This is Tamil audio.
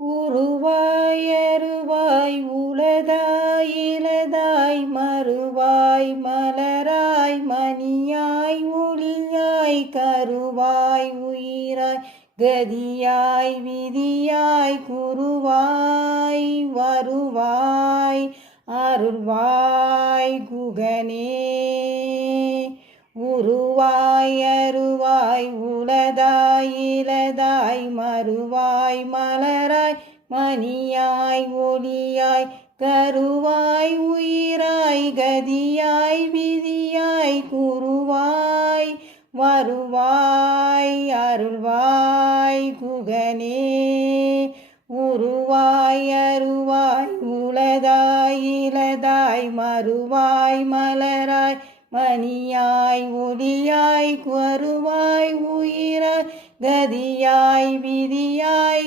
உருவாய் அருவாய் உளதாய் இலதாய் மறுவாய் மலராய் மணியாய் ஒளியாய் கருவாய் உயிராய் கதியாய் விதியாய் குருவாய் வருவாய் அருள்வாய் குகனே. உருவாய் அருவாய் உளதாய் இலதாய் மறுவாய் மலராய் மணியாய் ஒளியாய் கருவாய் உயிராய் கதியாய் விதியாய் குருவாய் வருவாய் அருள்வாய் குகனே. உருவாய் அருவாய் உளதாய் இலதாய் மறுவாய் மலராய் மணியாய் ஒளியாய் கருவாய் உயிராய் கதியாய் விதியாய்